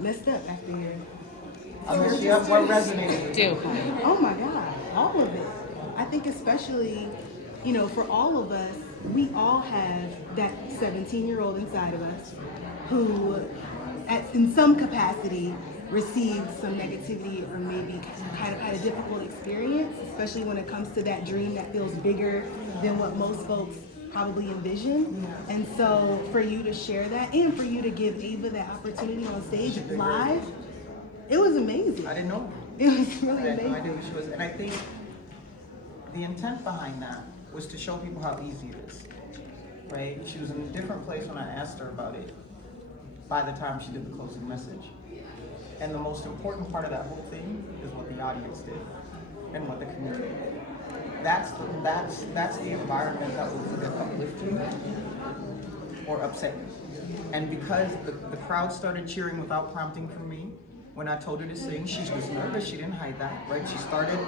messed up after your. What resonated with you? Oh my God, all of it. I think especially, for all of us, we all have that 17-year-old inside of us who, in some capacity, received some negativity or maybe kind of had a difficult experience, especially when it comes to that dream that feels bigger than what most folks probably envision. And so for you to share that and for you to give Ava that opportunity on stage live, it was amazing. I didn't know. It was really I had no amazing. idea who she was. And I think the intent behind that was to show people how easy it is. Right? She was in a different place when I asked her about it by the time she did the closing message. And the most important part of that whole thing is what the audience did and what the community did. That's the environment that will either uplift you or upset you. And because the crowd started cheering without prompting from me, when I told her to sing, she was nervous. She didn't hide that, right? She started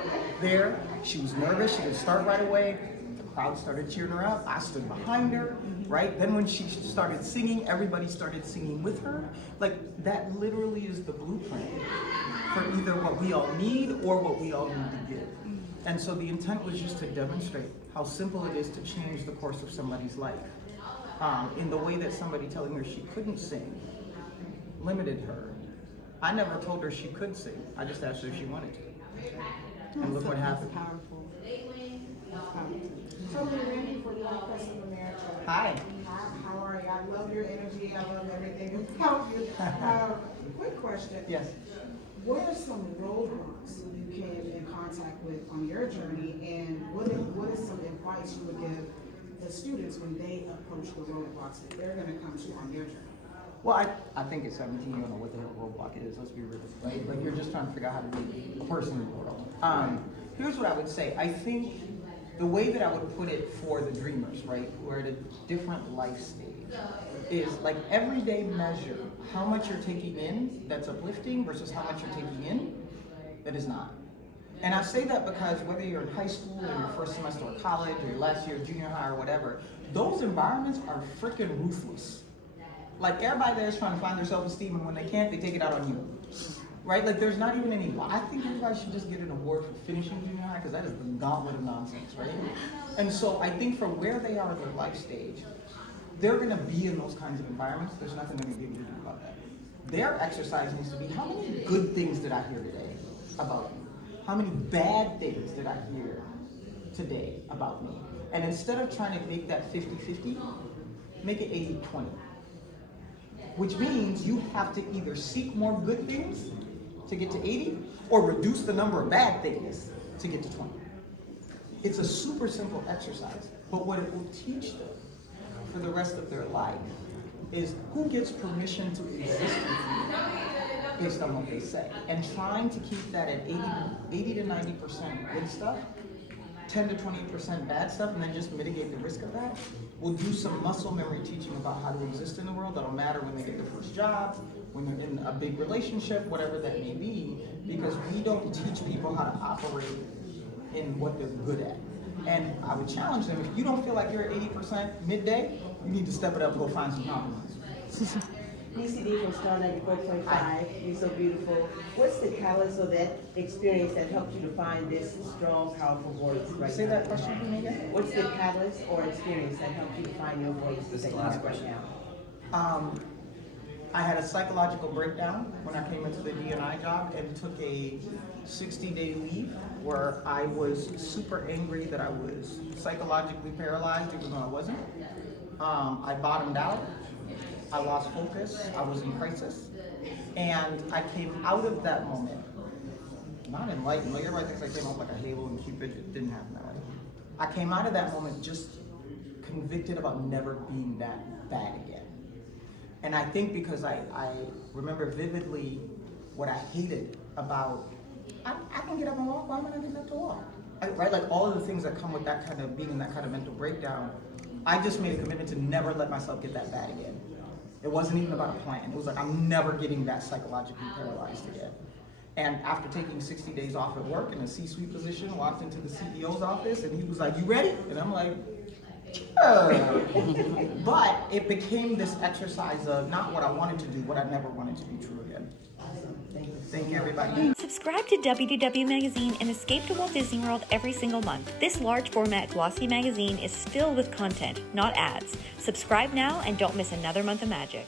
there. She was nervous. She didn't start right away. The crowd started cheering her up. I stood behind her, right? Then when she started singing, everybody started singing with her. Like, that literally is the blueprint for either what we all need or what we all need to give. And so the intent was just to demonstrate how simple it is to change the course of somebody's life. In the way that somebody telling her she couldn't sing limited her. I never told her she could sing. I just asked her if she wanted to. And look what happened. Powerful. So we're ready for your question, America. Hi. How are you? I love your energy. I love everything about you. Quick question. Yes. What are some roadblocks you came in contact with on your journey, and what is some advice you would give the students when they approach the roadblocks that they're going to come to on their journey? Well, I think at 17 you don't know what the hell roadblock is. Let's be real, right? Like, you're just trying to figure out how to be a person in the world. Here's what I would say. I think the way that I would put it for the dreamers, right, who are at a different life stage, is like everyday measure how much you're taking in that's uplifting versus how much you're taking in that is not. And I say that because whether you're in high school or your first semester of college or your last year of junior high or whatever, those environments are freaking ruthless. Like, everybody there is trying to find their self-esteem, and when they can't, they take it out on you. Right? Like, there's not even any. I think everybody should just get an award for finishing junior high, because that is the gauntlet of nonsense, right? And so I think from where they are in their life stage, they're going to be in those kinds of environments. There's nothing they're going to be able to do about that. Their exercise needs to be, how many good things did I hear today about you? How many bad things did I hear today about me? And instead of trying to make that 50-50, make it 80-20. Which means you have to either seek more good things to get to 80 or reduce the number of bad things to get to 20. It's a super simple exercise, but what it will teach them for the rest of their life is who gets permission to exist with you based on what they say. And trying to keep that at 80 to 90% good stuff, 10 to 20% bad stuff, and then just mitigate the risk of that. We'll do some muscle memory teaching about how to exist in the world. That'll matter when they get their first jobs, when they're in a big relationship, whatever that may be, because we don't teach people how to operate in what they're good at. And I would challenge them, if you don't feel like you're at 80% midday, you need to step it up and go find some compromise. BCD from Star 94.5, you're so beautiful. What's the catalyst of that experience that helped you to find this strong, powerful voice right Say now? that question for me again? What's the catalyst or experience that helped you to find your voice that you have right now? I had a psychological breakdown when I came into the D&I job and took a 60-day leave where I was super angry that I was psychologically paralyzed even though I wasn't. I bottomed out. I lost focus. I was in crisis. And I came out of that moment, not enlightened. Like, everybody thinks I came out like a halo and Cupid. It didn't happen that way. I came out of that moment just convicted about never being that bad again. And I think because I remember vividly what I hated about, I can get up and walk, why am I not getting up to walk? Right? Like, all of the things that come with that kind of being in that kind of mental breakdown, I just made a commitment to never let myself get that bad again. It wasn't even about a plan. It was like, I'm never getting that psychologically paralyzed again. And after taking 60 days off at work in a C-suite position, walked into the CEO's office and he was like, you ready? And I'm like, Sure. But it became this exercise of not what I wanted to do, what I never wanted to be true again. Thank you, everybody. Subscribe to WDW Magazine and escape to Walt Disney World every single month. This large format glossy magazine is filled with content, not ads. Subscribe now and don't miss another month of magic.